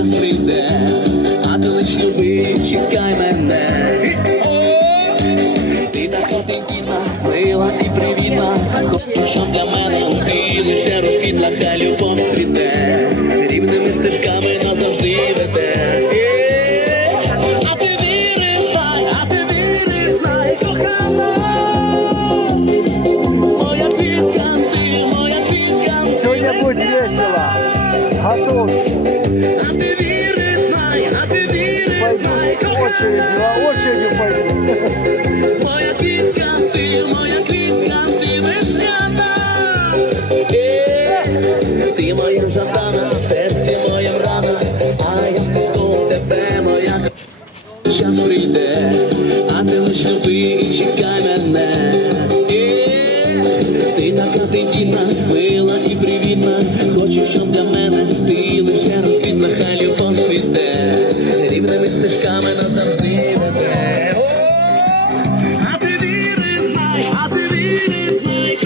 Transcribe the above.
час а ти лиш люби, чекай мене. Ти така дитина, мила і привітна, Хочу, для мене ти лише розквітла, та любов цвіте, рівними стежками назавжди веде. А ти а ти віри, знай, кохана. Моя пісканти, моя пісканти. Сьогодні буде весело. Знай, Пойду очередью, а очередью пойду. Моя квітка, ти, моя квітка, ти весняна. Ти моя жадана, в серці моя рана, а я тебе, моя час прийде, а ти лиш люби і чекай мене ти така дитина, мила і привітна, Хочу, щоб для мене ти лише розквітла, хай любов світе, рівними стежками назавжди веде. А ти віри, знай, а ти віри, знай.